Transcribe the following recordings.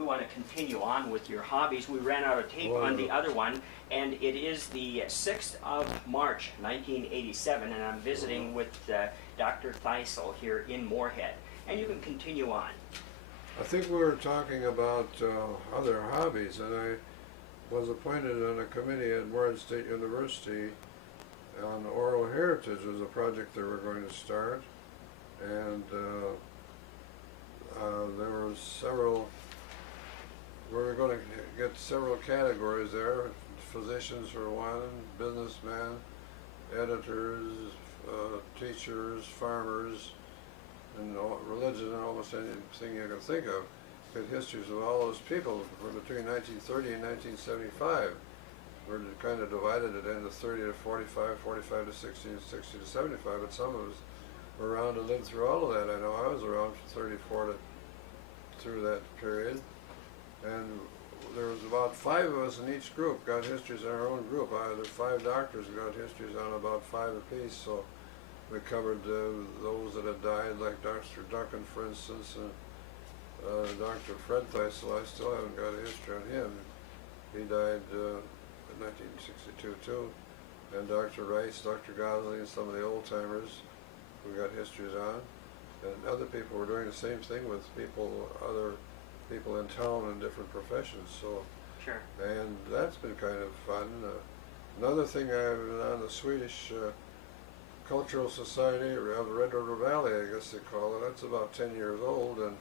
We want to continue on with your hobbies. We ran out of tape on the other one, and it is the 6th of March, 1987, and I'm visiting with DR.Thysell here in Moorhead. And you can continue on. I think we were talking about other hobbies, and I was appointed on a committee at Moorhead State University on oral heritage. It was a project they were going to start, and there were several. We were going to get several categories there. Physicians for one, businessmen, editors, teachers, farmers, and religion, and almost anything you can think of. Get histories of all those people from between 1930 and 1975. We're kind of divided it into 30 to 45, 45 to 60, and 60 to 75, but some of us were around and lived through all of that. I know I was around from 34 to through that period. And there was about 5 of us in each group, got histories in our own group. There were 5 doctors who got histories on about 5 apiece, so we covered those that had died, like Dr. Duncan, for instance, and Dr. Fred Thysell. I still haven't got a history on him. He died in 1962 too. And Dr. Rice, Dr. Gosling, and some of the old-timers who got histories on. And other people were doing the same thing with other people in town in different professions. So, sure. And that's been kind of fun. Another thing, I've been on the Swedish Cultural Society of the Red River Valley, I guess they call it. That's about 10 years old, and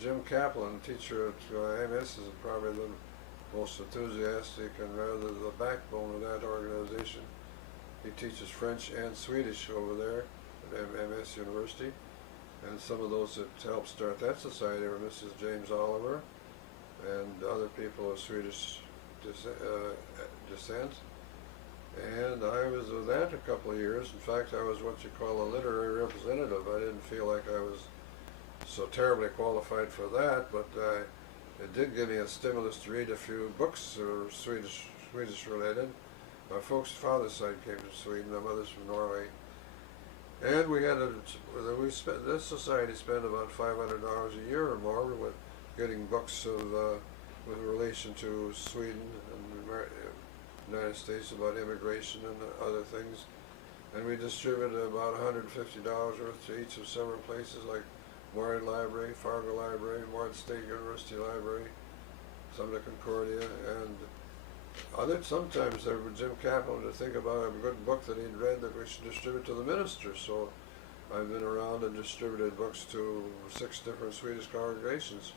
Jim Kaplan, teacher at MS, is probably the most enthusiastic and rather the backbone of that organization. He teaches French and Swedish over there at MS University. And some of those that helped start that society were Mrs. James Oliver and other people of Swedish descent. And I was with that a couple of years. In fact, I was what you call a literary representative. I didn't feel like I was so terribly qualified for that, but it did give me a stimulus to read a few books that were Swedish related. My folks' father's side came to Sweden, my mother's from Norway. And this society spent about $500 a year or more with getting books with relation to Sweden and the United States about immigration and other things. And we distributed about $150 worth to each of several places like Moorhead Library, Fargo Library, Moorhead State University Library, some of the Concordia, and sometimes there was Jim Kaplan to think about a good book that he'd read that we should distribute to the minister. So I've been around and distributed books to 6 different Swedish congregations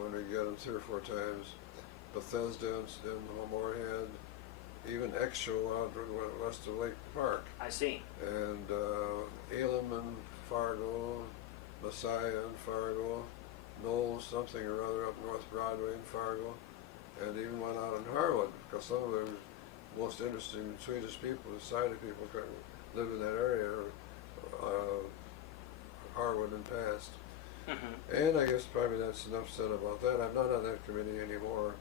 when we get them 3 or 4 times. Bethesda and Moorhead, even Exshaw out west of Lake Park. I see. And Elam and Fargo, Messiah and Fargo, Knowles something or other up North Broadway in Fargo. And even one out in Harwood, because some of the most interesting Swedish people, society people, live in that area, Harwood and past. And I guess probably that's enough said about that. I'm not on that committee anymore.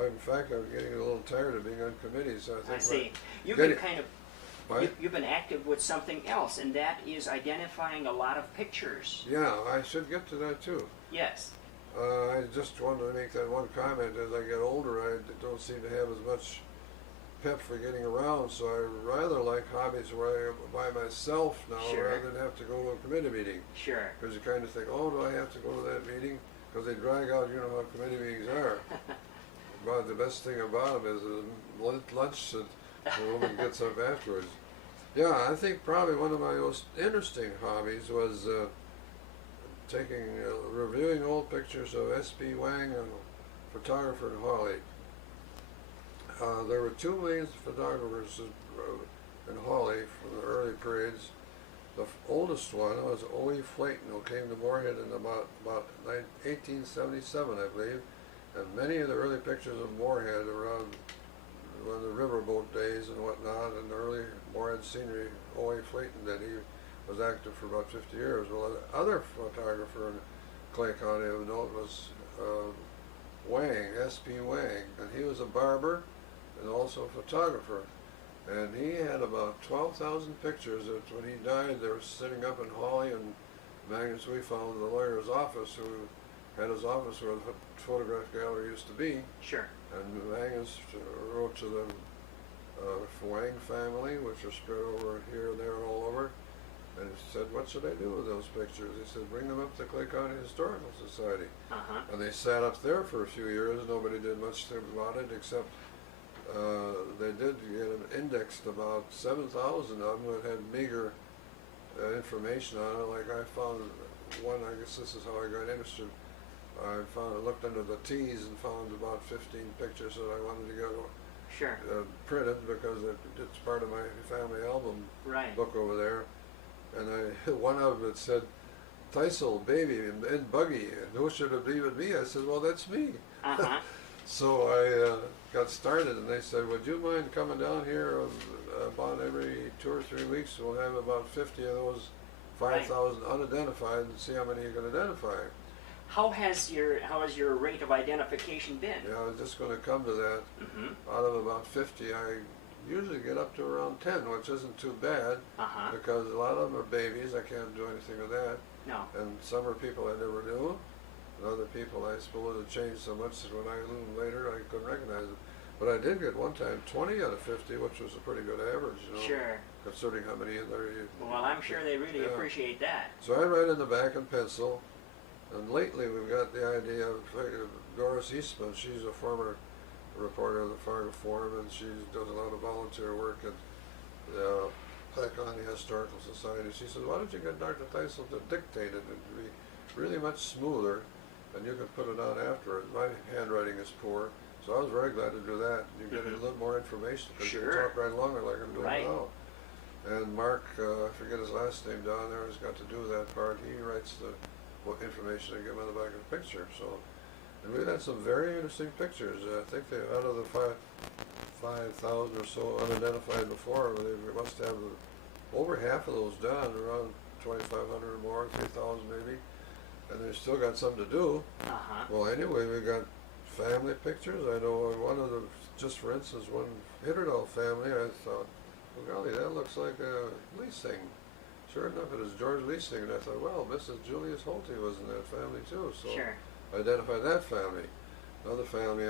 In fact, I'm getting a little tired of being on committees. So I see. You've been kind of you've been active with something else, and that is identifying a lot of pictures. Yeah, I should get to that too. Yes. I just wanted to make that one comment. As I get older, I don't seem to have as much pep for getting around, so I rather like hobbies where I'm by myself now, rather than have to go to a committee meeting. Sure. Because you kind of think, oh, do I have to go to that meeting? Because they drag out, you know how committee meetings are. But the best thing about them is the lunch that the woman gets up afterwards. Yeah, I think probably one of my most interesting hobbies was reviewing old pictures of S.P. Wang, a photographer in Hawley. There were 2 main photographers in Hawley from the early periods. The oldest one was O.E. Flayton, who came to Moorhead in about 1877, I believe. And many of the early pictures of Moorhead around when the riverboat days and whatnot, and the early Moorhead scenery, O.E. Flayton did. He was active for about 50 years. Well, the other photographer in Clay County of note was Wang, S.P. Wang, and he was a barber and also a photographer. And he had about 12,000 pictures that when he died, they were sitting up in Hawley, and magnets we found in the lawyer's office who had his office where the photograph gallery used to be. Sure. And Angus wrote to the Wang family, which are spread over here and there and all over, and he said, what should I do with those pictures? He said, bring them up to Clay County Historical Society. And they sat up there for a few years. Nobody did much about it, except they did get them indexed, about 7,000 of them that had meager information on it. Like I found one, I guess this is how I got interested. I looked under the T's and found about 15 pictures that I wanted to get Sure. Printed because it's part of my family album book over there. And one of them, it said, "Thysell, baby, and buggy, and who should it be but me?" I said, well, that's me. So I got started, and they said, would you mind coming down here about every 2 or 3 weeks? We'll have about 50 of those 5,000 unidentified, and see how many you can identify. How has your rate of identification been? Yeah, I was just going to come to that. Out of about 50, I usually get up to around 10, which isn't too bad, because a lot of them are babies. I can't do anything with that. No. And some are people I never knew, and other people I suppose have changed so much that when I knew them later, I couldn't recognize them. But I did get one time 20 out of 50, which was a pretty good average, you know, sure, considering how many in there you... Well, I'm sure they really appreciate that. So I write in the back in pencil, and lately we've got the idea of Doris Eastman. She's a former reporter of the Fargo Forum, and she does a lot of volunteer work at the Clay County Historical Society. She said, why don't you get Dr. Thysell to dictate it? It'd be really much smoother, and you can put it on afterwards. My handwriting is poor, so I was very glad to do that. You get a little more information, because you can talk right longer like I'm doing now. And Mark, I forget his last name down there, has got to do that part. He writes the information I give on the back of the picture. So, and we've had some very interesting pictures. I think they, out of the 5,000 or so unidentified before, they must have over half of those done, around 2,500 or more, 3,000 maybe. And they've still got some to do. Well, anyway, we got family pictures. I know one of the, just for instance, one Hitterdall family, I thought, well, golly, that looks like Leasing. Sure enough, it is George Leasing, and I thought, well, Mrs. Julius Holte was in that family too, so I identified that family. Another family,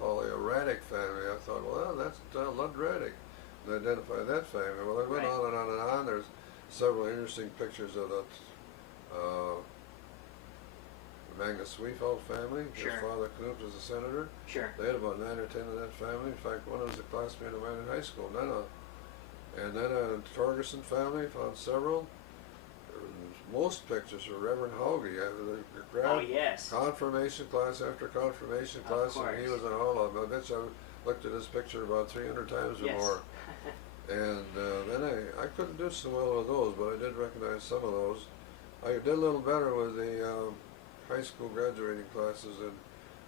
Hawley, a Raddick family. I thought, well, that's Lud Raddick, and I identified that family. Well, I went on and on and on. There's several interesting pictures of that Magnus Sweefeld family. His father, Knut, was a senator. They had about 9 or 10 in that family. In fact, one was a classmate of mine in high school. And then a Torgerson family, found several. Most pictures were Reverend Hauge. Confirmation class after confirmation class, and he was in all of them. I bet you I looked at his picture about 300 times or more. And then I couldn't do so well with those, but I did recognize some of those. I did a little better with the high school graduating classes, and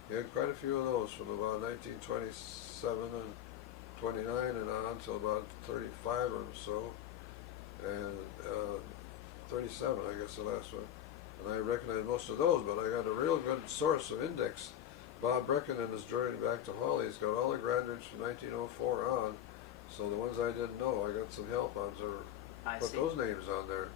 you had quite a few of those from about 1927 and 29 and on until about 35 or so, and 37 I guess the last one. And I recognize most of those, but I got a real good source of index. Bob Brecken in his journey back to Hawley, he's got all the graduates from 1904 on, so the ones I didn't know, I got some help on to put those names on there.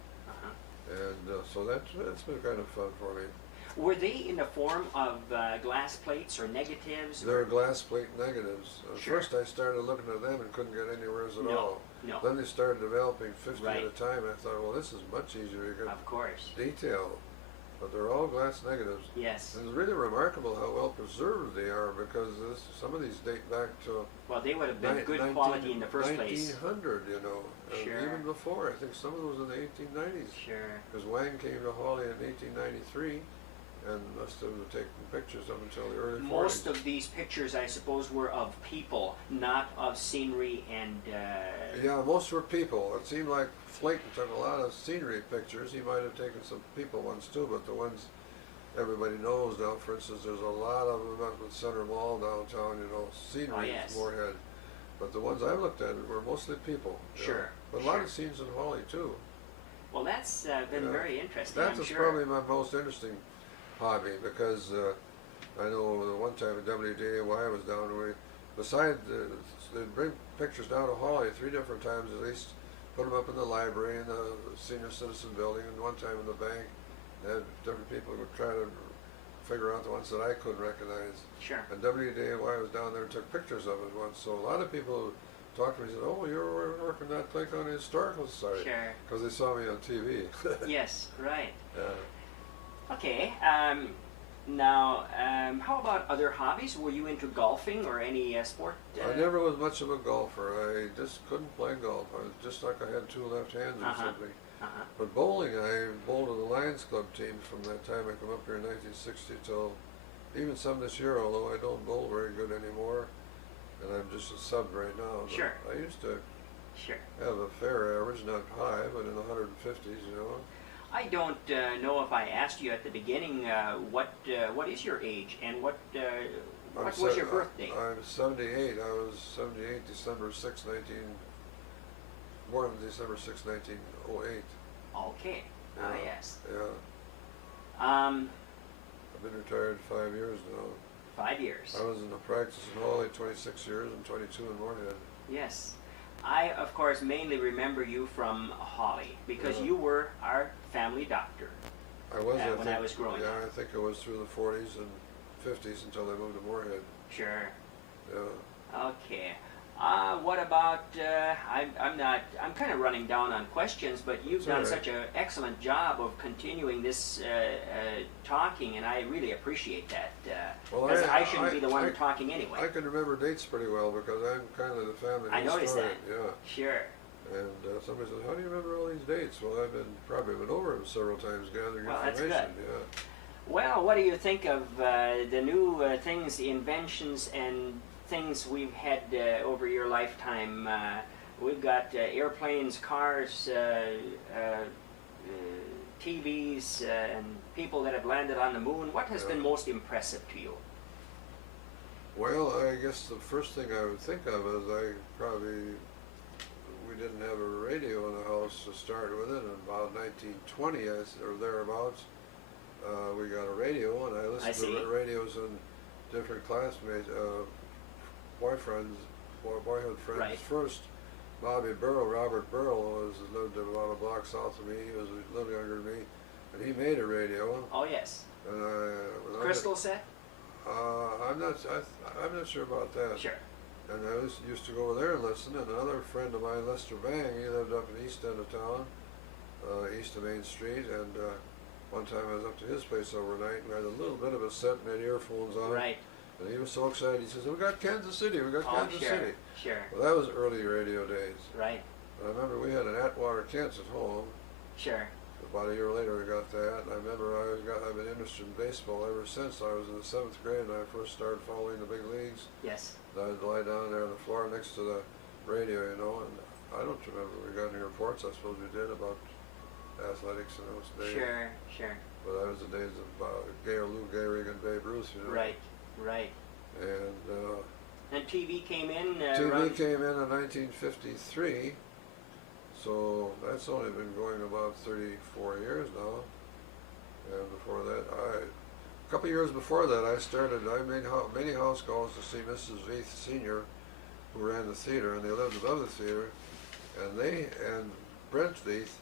And so that's been kind of fun for me. Were they in the form of glass plates or negatives? They're glass plate negatives. First I started looking at them and couldn't get anywhere at all. Then they started developing 50 at a time. I thought, well, this is much easier. You get detail. But they're all glass negatives. Yes. And it's really remarkable how well preserved they are, because some of these date back to... Well, they would have been good quality in the first place. 1900, you know. Even before. I think some of those in the 1890s. Because Wang came to Hawley in 1893. And must have taken pictures up until the early 40s. Most of these pictures, I suppose, were of people, not of scenery and... Yeah, most were people. It seemed like Flayton took a lot of scenery pictures. He might have taken some people ones too, but the ones everybody knows now, for instance, there's a lot of them up at Center Mall downtown, you know, scenery, Moorhead. But the ones I looked at were mostly people. But a lot of scenes in Hawley too. Well, that's been very interesting, That's probably my most interesting hobby, because I know one time at WDAY was down, besides they'd bring pictures down to Hawley 3 different times at least, put them up in the library in the senior citizen building, and one time in the bank, had different people who would try to figure out the ones that I couldn't recognize. Sure. And WDAY was down there and took pictures of it once. So a lot of people talked to me and said, "Oh, you were working at Clay County Historical Society." Sure. Because they saw me on TV. Yes, right. Yeah. Okay. Now, how about other hobbies? Were you into golfing or any sport? I never was much of a golfer. I just couldn't play golf. I was just like I had two left hands or something. But bowling, I bowled with the Lions Club team from that time I come up here in 1960 till even some this year, although I don't bowl very good anymore. And I'm just a sub right now. But Sure. I used to Sure. have a fair average, not high, but in the 150s, you know. I don't know if I asked you at the beginning what is your age and what was your birthday? I'm 78. I was 78 December 6, born December 6, 1908. Okay. Yes. Yeah. Um, I've been retired 5 years now. 5 years. I was in the practice in Hawley 26 years and 22 in Moorhead. Yes. I, of course, mainly remember you from Hawley because Yeah. you were our family doctor. I was, when I was growing yeah, up. I think it was through the 40s and 50s until I moved to Moorhead. Sure. Yeah. Okay. What about, I'm kind of running down on questions, but you've It's done all right. such an excellent job of continuing this talking, and I really appreciate that. Well, Because I shouldn't be the one talking anyway. I can remember dates pretty well because I'm kind of the family I noticed historian. that. Yeah. Sure. And somebody said, "How do you remember all these dates?" Well, I've probably been over them several times gathering Well, that's information. good. Yeah. Well, what do you think of the new things, the inventions and things we've had over your lifetime? We've got airplanes, cars, TVs, and people that have landed on the moon. What has Yeah. been most impressive to you? Well, I guess the first thing I would think of is we didn't have a radio in the house to start with it. In about 1920 or thereabouts, we got a radio, and I listened to the radios and different classmates, boyhood friends. Right. First, Robert Burrell, lived about a block south of me. He was a little younger than me, and he made a radio. Oh yes. And Crystal set? I'm not sure about that. Sure. And I used to go over there and listen. And another friend of mine, Lester Bang, he lived up in the east end of town, east of Main Street. And one time I was up to his place overnight, and we had a little bit of a set and had earphones on. Right. And he was so excited. He says, "We got Kansas City. We got Kansas sure. City." Sure. Well, that was early radio days. Right. And I remember we had an Atwater Kent at home. Sure. About a year later, we got that. And I remember I've been interested in baseball ever since. I was in the 7th grade, and I first started following the big leagues. Yes. I'd lie down there on the floor next to the radio, you know, and I don't remember we got any reports. I suppose we did about athletics in those days. Sure. Sure. But that was the days of Lou Gehrig and Babe Ruth, you know. Right. Right. And TV came in. TV came in 1953, so that's only been going about 34 years now. And before that, a couple of years before that, I made many house calls to see Mrs. Veith Sr., who ran the theater, and they lived above the theater. And Brent Veith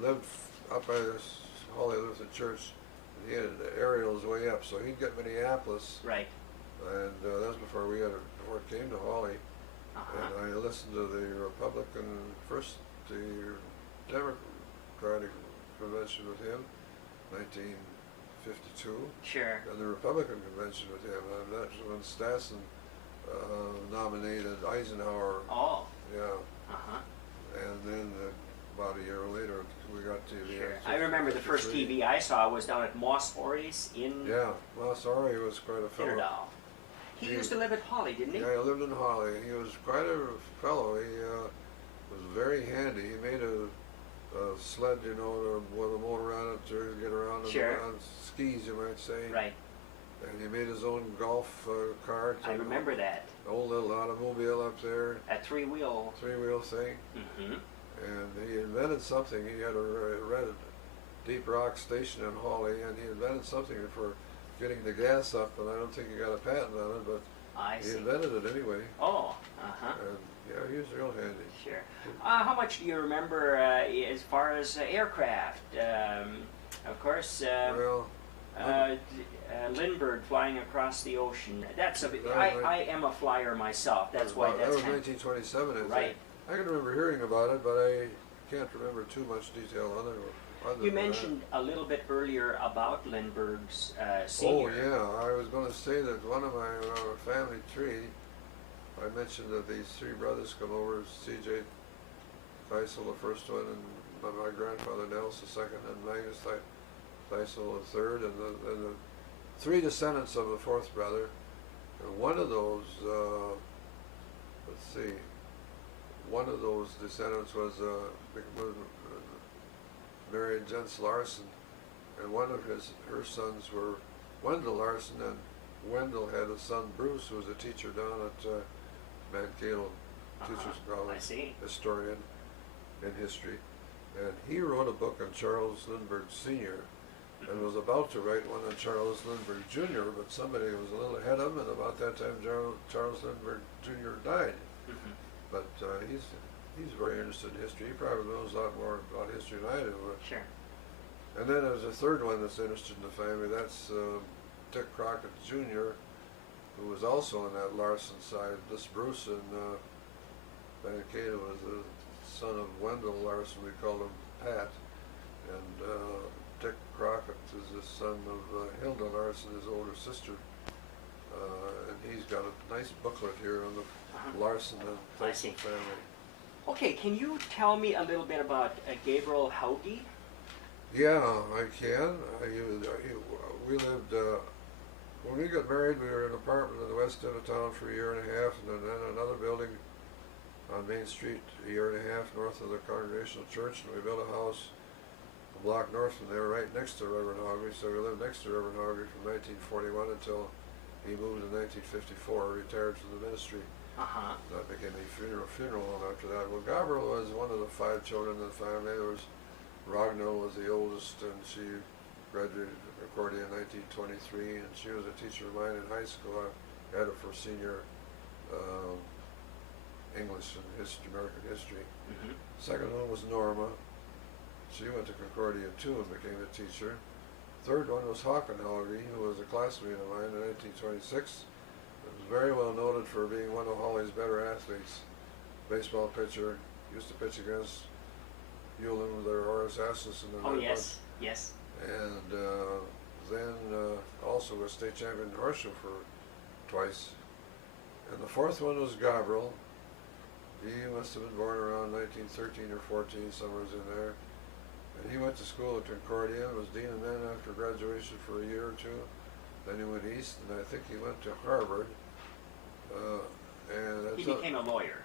lived up by this Hawley Lutheran Church. And he had aerials way up, so he'd get Minneapolis. Right. And that was before it came to Hawley. And I listened to the Republican, first the Democratic convention with him, 1952. Sure. And the Republican convention with him. And that's when Stassen nominated Eisenhower. Oh. Yeah. Uh-huh. And then about a year later, we got TV. Sure. I remember the first TV I saw was down at Moss Orries in Yeah, Mossari was quite a fellow. Iredell. He used to live at Hawley, didn't he? Yeah, he lived in Hawley. He was quite a fellow. He was very handy. He made a sled, you know, with a motor on it to get around on skis, you might say. Right. And he made his own golf cart. I remember that. Old little automobile up there. A three-wheel. Three-wheel thing. Mm-hmm. And he invented something. He had a Deep Rock station in Hawley, and he invented something for getting the gas up, and I don't think he got a patent on it, but he invented it anyway. Oh, uh-huh. And yeah, he was real handy. Sure. How much do you remember as far as aircraft? Of course, Well, Lindbergh flying across the ocean. That's That was I am a flyer myself. That's why that that's was kind 1927, I think. right. I can remember hearing about it, but I can't remember too much detail on it. Other You than mentioned a little bit earlier about Lindbergh's that. Oh senior. yeah, I was going to say that one of my family tree, I mentioned that these three brothers come over, C.J. Thysell the first one, and my grandfather Nels the second, and Magnus Thysell the third, and the three descendants of the fourth brother. And one of those, let's see, one of those descendants was married Jens Larson, and one of her sons were Wendell Larson, and Wendell had a son Bruce, who was a teacher down at Mankato Teachers College, I see. historian in history, and he wrote a book on Charles Lindbergh Sr. and was about to write one on Charles Lindbergh Jr., but somebody was a little ahead of him, and about that time Charles Lindbergh Jr. died. Mhm. But he's very interested in history. He probably knows a lot more about history than I do. Sure. And then there's a third one that's interested in the family. That's Dick Crockett Jr., who was also on that Larson side. This Bruce in Mankato was the son of Wendell Larson. We called him Pat. And Dick Crockett is the son of Hilda Larson, his older sister. And he's got a nice booklet here on the Larson and I see. Thysell family. Okay, can you tell me a little bit about Gabriel Hawley? Yeah, I can. We lived, when we got married, we were in an apartment in the west end of town for a year and a half, and then another building on Main Street a year and a half north of the Congregational Church, and we built a house a block north from there, right next to Reverend Hawley. So we lived next to Reverend Hawley from 1941 until he moved in 1954, retired from the ministry. That became a funeral home after that. Well, Gabriel was one of the 5 children in the family. There was Ragnhild was the oldest, and she graduated accordion in 1923, and she was a teacher of mine in high school. I had her for senior English and American history. Second one was Norma. She went to Concordia too and became a teacher. Third one was Hawken Hawley, who was a classmate of mine in 1926. Was very well noted for being one of Hawley's better athletes. Baseball pitcher, used to pitch against Ulen with their Horace Asmussen. Oh yes, yes. And then also was state champion in horseshoe for twice. And the fourth one was Gabriel. He must have been born around 1913 or 14, somewhere in there. And he went to school at Concordia, was dean of men after graduation for a year or two. Then he went east, and I think he went to Harvard. And He became a lawyer.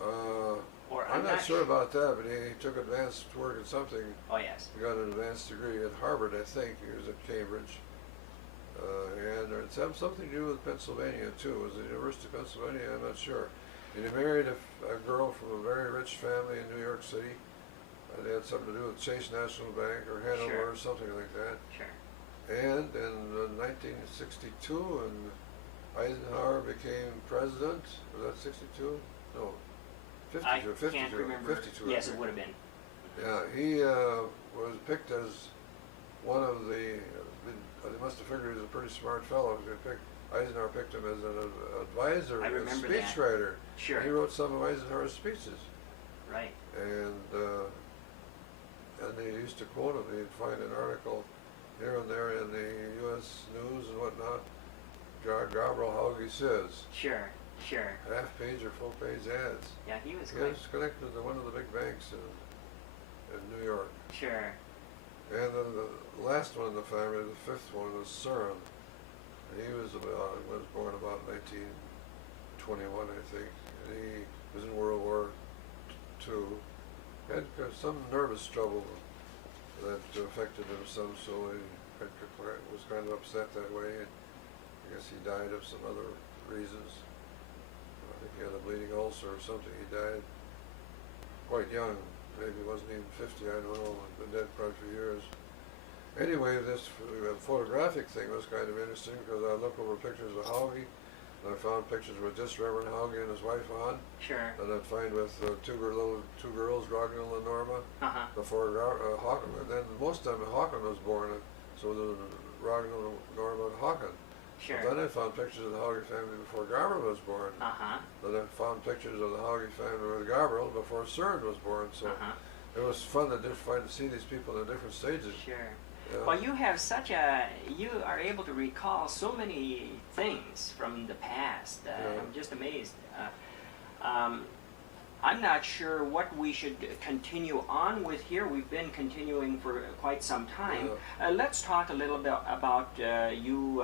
Or I'm not sure about that, but he took advanced work in something. Oh yes. He got an advanced degree at Harvard, I think. He was at Cambridge. And it had something to do with Pennsylvania, too. Was it the University of Pennsylvania? I'm not sure. And he married a girl from a very rich family in New York City. It had something to do with Chase National Bank or Hanover or something like that. Sure. And in 1962, and Eisenhower became president. Was that 62? No, 52. I 52. can't remember. 52. Yes, it would have been. Yeah, he was picked as one of the. They must have figured he was a pretty smart fellow. Eisenhower picked him as an advisor, I a remember speechwriter. Sure. He wrote some of Eisenhower's speeches. Right. And they used to quote him. You'd find an article here and there in the U.S. News and whatnot. Gabriel Hawley says. Sure. Sure. Half-page or full-page ads. Yeah, he was He great. was connected to one of the big banks in New York. Sure. And then the last one in the family, the fifth one, was Søren. He was born about 1921, I think. And he was in World War II. Had some nervous trouble that affected him some, so he was kind of upset that way. And I guess he died of some other reasons. I think he had a bleeding ulcer or something. He died quite young. Maybe he wasn't even 50, I don't know. He'd been dead probably for years. Anyway, this photographic thing was kind of interesting because I look over pictures of Hawley, And I found pictures with just Reverend Hawley and his wife on. Sure. And I'd find with two girls, Rognell and Norma, Uh-huh. before Hawken. And then most of them Hawken was born, so the Rognell, Norma, and Hawken. Sure. But then I found pictures of the Hawley family before Gabriel was born. Uh-huh. Then I found pictures of the Hawley family with Gabriel before Søren was born. So Uh-huh. it was fun to see these people in different stages. Sure. Yeah. Well, you are able to recall so many things from the past. Yeah. I'm just amazed. I'm not sure what we should continue on with here. We've been continuing for quite some time. Yeah. Let's talk a little bit about you,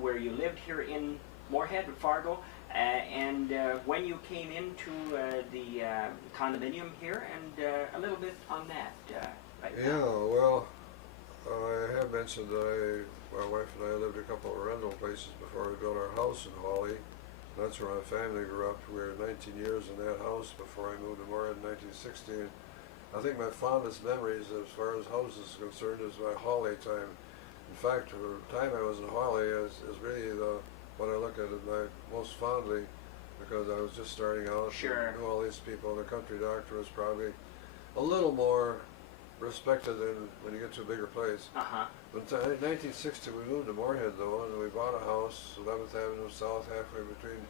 where you lived here in Moorhead, Fargo, and when you came into the condominium here, and a little bit on that right Yeah, now. well, I have mentioned that my wife and I lived a couple of rental places before we built our house in Hawley. That's where my family grew up. We were 19 years in that house before I moved to Moorhead in 1960. I think my fondest memories as far as houses is concerned is my Hawley time. In fact, the time I was in Hawley is really what I look at as my most fondly, because I was just starting out. Sure. And knew all these people. The country doctor was probably a little more respected than when you get to a bigger place. Uh-huh. In 1960, we moved to Moorhead, though, and we bought a house, 11th Avenue South, halfway between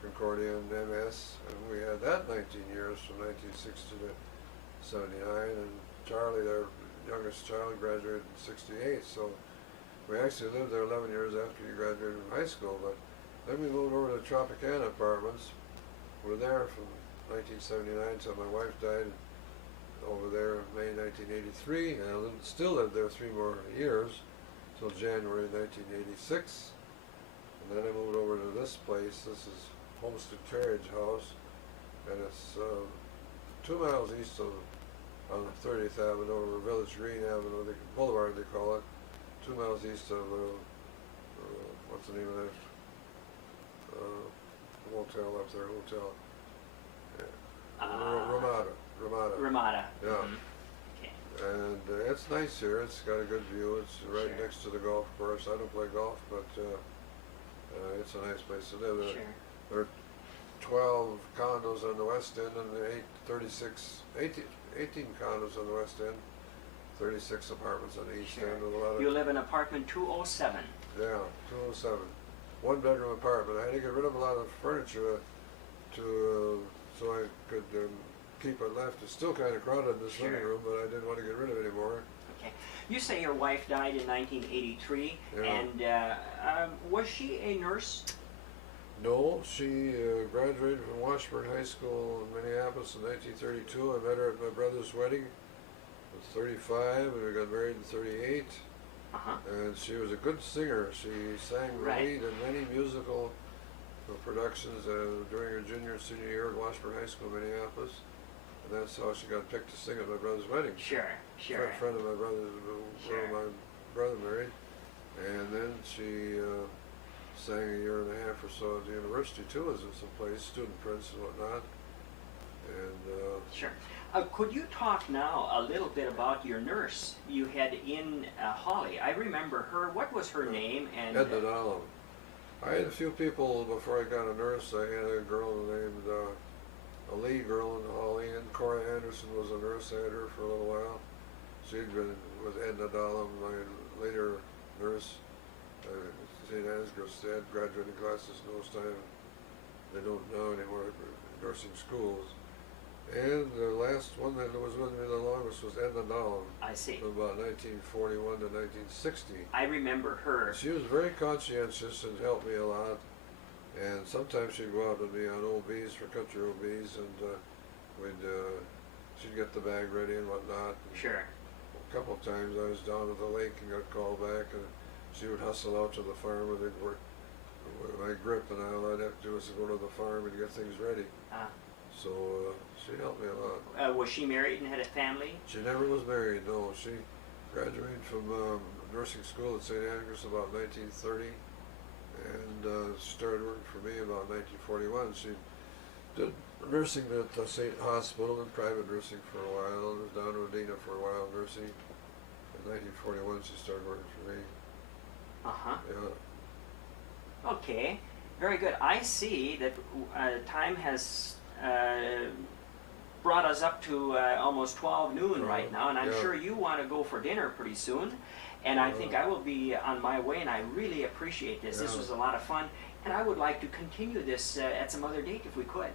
Concordia and MS, and we had that 19 years, from 1960 to 79, and Charlie, their youngest child, graduated in 68, so we actually lived there 11 years after he graduated from high school. But then we moved over to Tropicana Apartments. We were there from 1979 till my wife died over there in May 1983, and I still lived there 3 more years, till January 1986. And then I moved over to this place. This is Homestead Carriage House, and it's 2 miles east of on 30th Avenue, or Village Green Avenue, the Boulevard they call it, 2 miles east of what's the name of that hotel up there? Ramada. Yeah. Mhm. Okay. And it's nice here. It's got a good view. It's right Sure. next to the golf course. I don't play golf, but it's a nice place to live. Sure. There are 12 condos on the west end, and 18 condos on the west end, 36 apartments on the east Sure. end, and a lot of You live in apartment 207. yeah, 207, 1-bedroom apartment. I had to get rid of a lot of furniture so I could keep it left. It's still kind of crowded in this Sure. living room, but I didn't want to get rid of it anymore. Okay. You say your wife died in 1983, Yeah. and was she a nurse? No, she graduated from Washburn High School in Minneapolis in 1932. I met her at my brother's wedding. I was 35, and we got married in 38. Uh-huh. And she was a good singer. She sang the Right. lead in many musical productions during her junior and senior year at Washburn High School, Minneapolis. And that's how she got picked to sing at my brother's wedding. Sure, sure. A friend of my brother's, Sure. my brother married. And then she sang a year and a half or so at the university too, as in some place, student prince and whatnot. And Sure. Could you talk now a little bit about your nurse you had in Hawley? I remember her. What was her name? And Edna Dollum. I had a few people before I got a nurse. I had a girl named a lead girl in Hawley, and Cora Anderson was a nurse. I had her for a little while. She'd been with Edna Dollum, my later nurse. St. Ansgar's had graduating classes in those times. They don't know anymore, nursing schools. And the last one that was with me the longest was Edna Dollum, I see. from about 1941 to 1960. I remember her. She was very conscientious and helped me a lot. And sometimes she'd go out with me on OBs for country OBs, and she'd get the bag ready and whatnot. Sure. A couple of times I was down at the lake and got called back, and she would hustle out to the farm where they'd work with my grip, and all I'd have to do was go to the farm and get things ready. So she helped me a lot. Was she married and had a family? She never was married, no. She graduated from nursing school at St. Andrews about 1930, and started working for me about 1941. She did nursing at the St. Hospital and private nursing for a while, and was down to Medina for a while nursing. In 1941 she started working for me. Uh-huh. Yeah. Okay. Very good. I see that time has brought us up to almost 12 noon right now, and I'm yeah. sure you want to go for dinner pretty soon. And I think I will be on my way, and I really appreciate this. This Yeah. was a lot of fun, and I would like to continue this at some other date if we could,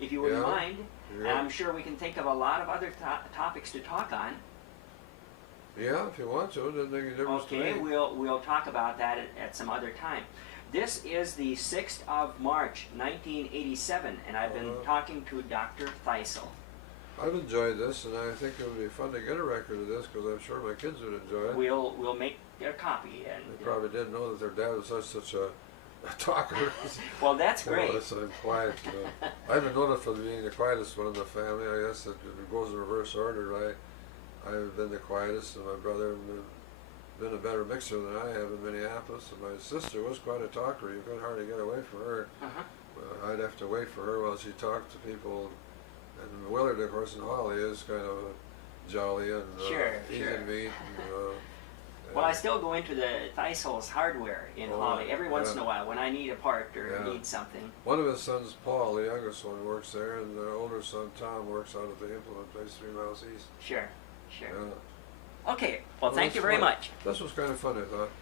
if you wouldn't Yeah. mind. Yeah. And I'm sure we can think of a lot of other topics to talk on. Yeah, if you want to, it doesn't make any difference to Okay, me. we'll talk about that at some other time. This is the 6th of March, 1987, and I've been talking to Dr. Thysell. I've enjoyed this, and I think it would be fun to get a record of this because I'm sure my kids would enjoy it. We'll make a copy. And They probably didn't know that their dad was such a talker. well, that's You know, great. so I'm quiet. I've been noted for being the quietest one in the family. I guess it goes in reverse order. I've been the quietest, and my brother been a better mixer than I have in Minneapolis. And my sister was quite a talker. You couldn't hardly get away from her. I'd have to wait for her while she talked to people. And Willard, of course, in Hawley is kind of jolly and easy to meet. Well, I still go into the Thysell's hardware in Hawley every once in a while when I need a part or need something. One of his sons, Paul, the youngest one, works there, and the older son, Tom, works out at the implement place 3 miles east. Sure. Yeah. Okay, well, thank you that's very fun. much. This was kind of fun, I thought.